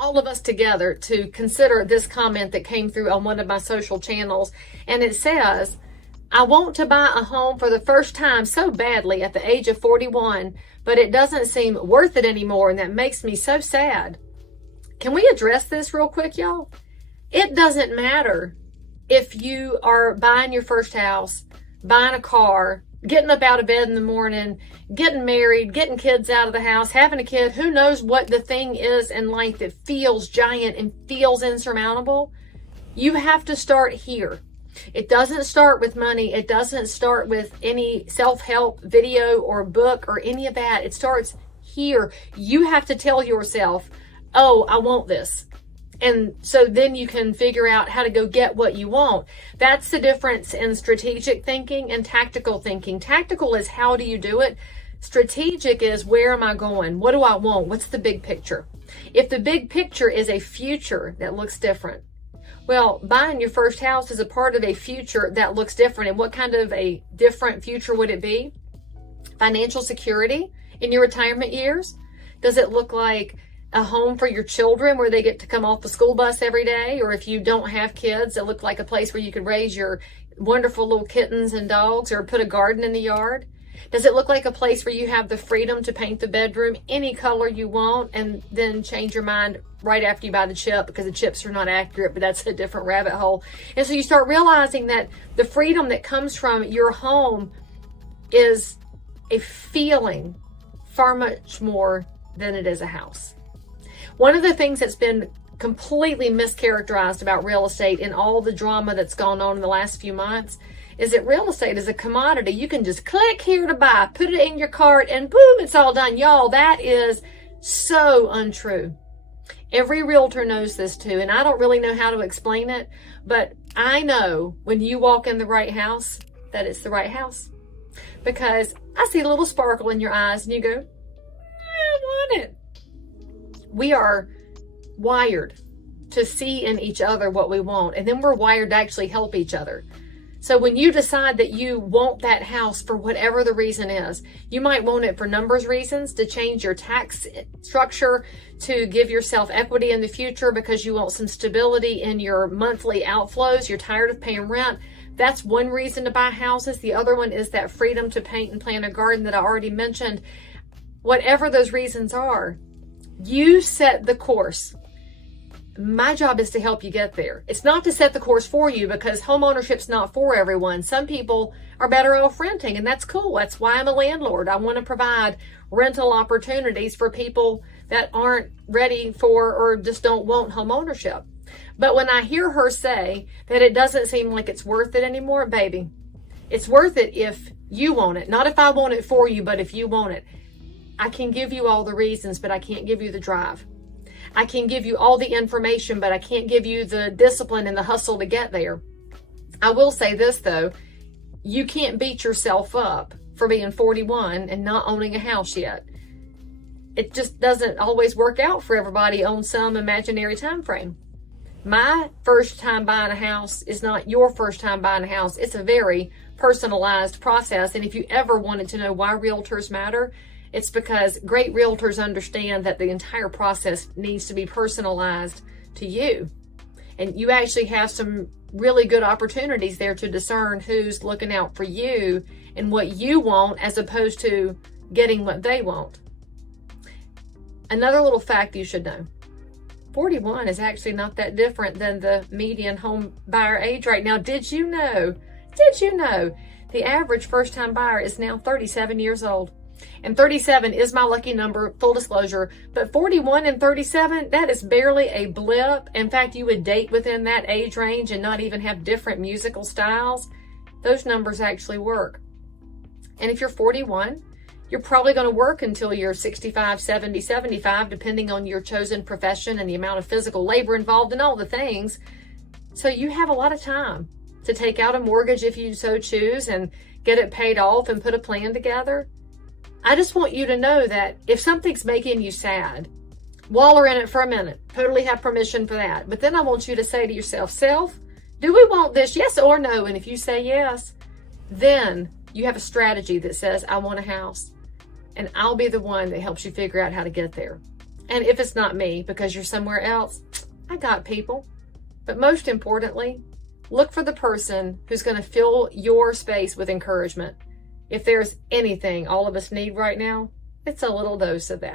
all of us together to consider this comment that came through on one of my social channels. And it says, I want to buy a home for the first time so badly at the age of 41, but it doesn't seem worth it anymore, and that makes me so sad. Can we address this real quick, y'all? It doesn't matter if you are buying your first house, buying a car, getting up out of bed in the morning, getting married, getting kids out of the house, having a kid. Who knows what the thing is in life that feels giant and feels insurmountable? You have to start here. It doesn't start with money. It doesn't start with any self-help video or book or any of that. It starts here. You have to tell yourself, oh, I want this. And so then you can figure out how to go get what you want. That's the difference in strategic thinking and tactical thinking. Tactical is how do you do it? Strategic is where am I going? What do I want? What's the big picture? If the big picture is a future that looks different, well, buying your first house is a part of a future that looks different. And what kind of a different future would it be? Financial security in your retirement years? Does it look like a home for your children where they get to come off the school bus every day? Or if you don't have kids, it look like a place where you could raise your wonderful little kittens and dogs or put a garden in the yard? Does it look like a place where you have the freedom to paint the bedroom any color you want and then change your mind right after you buy the chip because the chips are not accurate, but that's a different rabbit hole. And so you start realizing that the freedom that comes from your home is a feeling far much more than it is a house. One of the things that's been completely mischaracterized about real estate in all the drama that's gone on in the last few months is that real estate is a commodity. You can just click here to buy, put it in your cart, and boom, it's all done. Y'all, that is so untrue. Every realtor knows this too, and I don't really know how to explain it, but I know when you walk in the right house that it's the right house. Because I see a little sparkle in your eyes and you go, I want it. We are wired to see in each other what we want, and then we're wired to actually help each other. So when you decide that you want that house for whatever the reason is, you might want it for numbers reasons, to change your tax structure, to give yourself equity in the future because you want some stability in your monthly outflows. You're tired of paying rent. That's one reason to buy houses. The other one is that freedom to paint and plant a garden that I already mentioned. Whatever those reasons are, you set the course. My job is to help you get there. It's not to set the course for you because homeownership's not for everyone. Some people are better off renting, and that's cool. That's why I'm a landlord. I want to provide rental opportunities for people that aren't ready for or just don't want homeownership. But when I hear her say that it doesn't seem like it's worth it anymore, baby, it's worth it if you want it. Not if I want it for you, but if you want it. I can give you all the reasons, but I can't give you the drive. I can give you all the information, but I can't give you the discipline and the hustle to get there. I will say this though, you can't beat yourself up for being 41 and not owning a house yet. It just doesn't always work out for everybody on some imaginary time frame. My first time buying a house is not your first time buying a house. It's a very personalized process. And if you ever wanted to know why realtors matter, it's because great realtors understand that the entire process needs to be personalized to you. And you actually have some really good opportunities there to discern who's looking out for you and what you want as opposed to getting what they want. Another little fact you should know. 41 is actually not that different than the median home buyer age right now. Did you know the average first-time buyer is now 37 years old? And 37 is my lucky number, full disclosure, but 41 and 37, that is barely a blip. In fact, you would date within that age range and not even have different musical styles. Those numbers actually work. And if you're 41, you're probably going to work until you're 65, 70, 75, depending on your chosen profession and the amount of physical labor involved and all the things. So you have a lot of time to take out a mortgage if you so choose and get it paid off and put a plan together. I just want you to know that if something's making you sad, waller in it for a minute. Totally have permission for that. But then I want you to say to yourself, self, do we want this? Yes or no? And if you say yes, then you have a strategy that says, I want a house. And I'll be the one that helps you figure out how to get there. And if it's not me because you're somewhere else, I got people. But most importantly, look for the person who's going to fill your space with encouragement. If there's anything all of us need right now, it's a little dose of that.